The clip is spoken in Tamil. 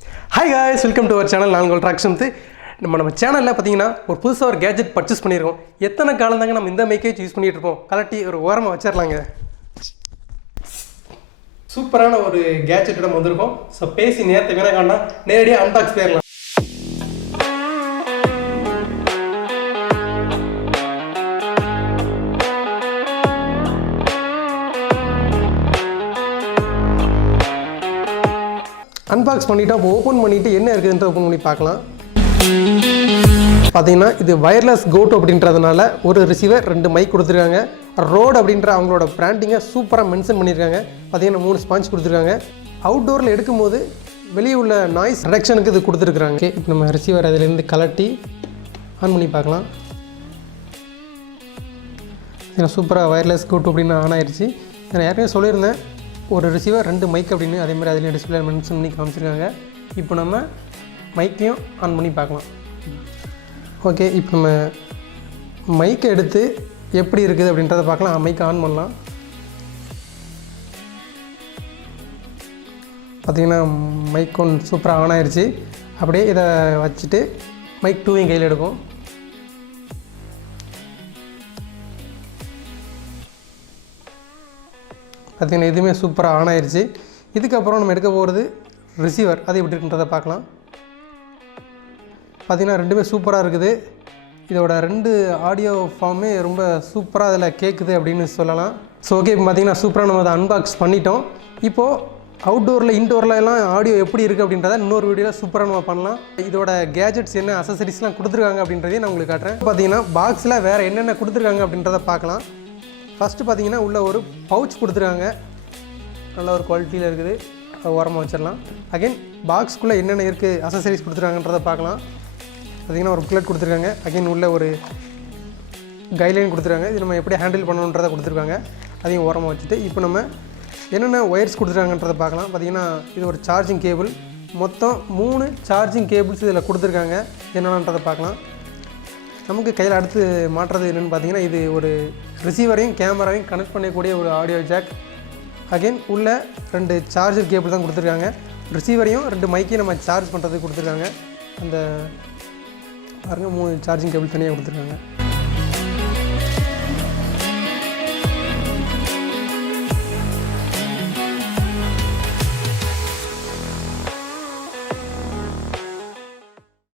Hi guys welcome to our channel நான் உங்கள் ட்ராக்ஷன்த்து நம்ம நம்ம சேனலில் பார்த்தீங்கன்னா ஒரு புதுசாக ஒரு கேஜெட் பர்ச்சேஸ் பண்ணியிருக்கோம். எத்தனை காலம் தாங்க நம்ம இந்த மேக்கேஜ் யூஸ் பண்ணிட்டு இருப்போம்? கலட்டி ஒரு ஓரமாக வச்சிடலாங்க சூப்பரான ஒரு கேஜெட் நம்ம வந்திருக்கோம். ஸோ பேசி நேரத்தை வேணா காணா நேரடியாக அன்பாக்ஸ் போயிடலாம் அன்பாக்ஸ் பண்ணிவிட்டு அப்போ ஓப்பன் பண்ணிவிட்டு என்ன இருக்குதுன்ற ஓப்பன் பண்ணி பார்க்கலாம். பார்த்தீங்கன்னா இது வயர்லெஸ் கோட் அப்படின்றதுனால ஒரு ரிசீவர் ரெண்டு மைக் கொடுத்துருக்காங்க. ரோட் அப்படின்ற அவங்களோட பிராண்டிங்கை சூப்பராக மென்ஷன் பண்ணியிருக்காங்க பார்த்தீங்கன்னா மூணு ஸ்பாஞ்ச் கொடுத்துருக்காங்க. அவுட்டோரில் எடுக்கும்போது வெளியே உள்ள நாய்ஸ் ரிடக்ஷனுக்கு இது கொடுத்துருக்குறாங்க. இப்போ நம்ம ரிசீவர் அதிலேருந்து கலட்டி ஆன் பண்ணி பார்க்கலாம். ஏன்னா சூப்பராக வயர்லெஸ் கோட் அப்படின்னு ஆன் ஆயிடுச்சு நான் ஏற்கனவே சொல்லியிருந்தேன். ஒரு ரிசீவர் ரெண்டு மைக் அப்படின்னு அதே மாதிரி அதில் டிஸ்பிளே மென்ஷன் பண்ணி காமிச்சிருக்காங்க. இப்போ நம்ம மைக்கையும் ஆன் பண்ணி பார்க்கலாம். ஓகே இப்போ நம்ம மைக்கை எடுத்து எப்படி இருக்குது அப்படின்றத பார்க்கலாம். மைக்கை ஆன் பண்ணலாம். பார்த்தீங்கன்னா மைக் ஒன் சூப்பராக ஆன் ஆயிடுச்சு அப்படியே இதை வச்சுட்டு மைக் டூவையும் கையில் எடுக்கும். பார்த்திங்கன்னா எதுவுமே சூப்பராக ஆன் ஆயிடுச்சு இதுக்கப்புறம் நம்ம எடுக்க போகிறது ரிசீவர் அது எப்படி இருக்குன்றதை பார்க்கலாம். பார்த்திங்கன்னா ரெண்டுமே சூப்பராக இருக்குது. இதோட ரெண்டு ஆடியோ ஃபார்மே ரொம்ப சூப்பராக அதில் கேட்குது அப்படின்னு சொல்லலாம். ஸோ ஓகே இப்போ சூப்பராக நம்ம அதை அன்பாக்ஸ் பண்ணிட்டோம். இப்போது அவுட்டோரில் இன்டோரில் எல்லாம் ஆடியோ எப்படி இருக்குது அப்படின்றத இன்னொரு வீடியோவில் சூப்பராக நம்ம பண்ணலாம். இதோட கேஜெட்ஸ் என்ன அசசரிஸ்லாம் கொடுத்துருக்காங்க அப்படின்றதையும் நான் உங்களுக்கு காட்டுறேன். பார்த்தீங்கன்னா பாக்ஸில் வேறு என்னென்ன கொடுத்துருக்காங்க அப்படின்றத பார்க்கலாம். ஃபஸ்ட்டு பார்த்தீங்கன்னா உள்ளே ஒரு பவுச் கொடுத்துருக்காங்க. நல்ல ஒரு குவாலிட்டியில் இருக்குது. அதை ஓரமாக வச்சிடலாம். அகைன் பாக்ஸ்க்குள்ளே என்னென்ன இருக்குது அசசரிஸ் கொடுத்துருக்காங்கன்றதை பார்க்கலாம். பார்த்தீங்கன்னா ஒரு புக்லெட் கொடுத்துருக்காங்க. அகைன் உள்ளே ஒரு கைட்லைன் கொடுத்துருக்காங்க. இது நம்ம எப்படி ஹேண்டில் பண்ணணுன்றதை கொடுத்துருக்காங்க. அதையும் ஓரமாக வச்சுட்டு இப்போ நம்ம என்னென்ன ஒயர்ஸ் கொடுத்துருக்காங்கன்றதை பார்க்கலாம். பார்த்தீங்கன்னா இது ஒரு சார்ஜிங் கேபிள் மொத்தம் மூணு சார்ஜிங் கேபிள்ஸ் இதில் கொடுத்துருக்காங்க. என்னென்னன்றதை பார்க்கலாம். நமக்கு கையில் அடுத்து மாற்றுறது என்னென்னு பார்த்தீங்கன்னா இது ஒரு ரிசீவரையும் கேமராவையும் கனெக்ட் பண்ணக்கூடிய ஒரு ஆடியோ ஜாக் அகைன் உள்ளே ரெண்டு சார்ஜர் கேபிள் தான் கொடுத்துருக்காங்க. ரிசீவரையும் ரெண்டு மைக்கையும் நம்ம சார்ஜ் பண்ணுறதுக்கு கொடுத்துருக்காங்க. அந்த பாருங்கள் மூணு சார்ஜிங் கேபிள் தனியாக கொடுத்துருக்காங்க.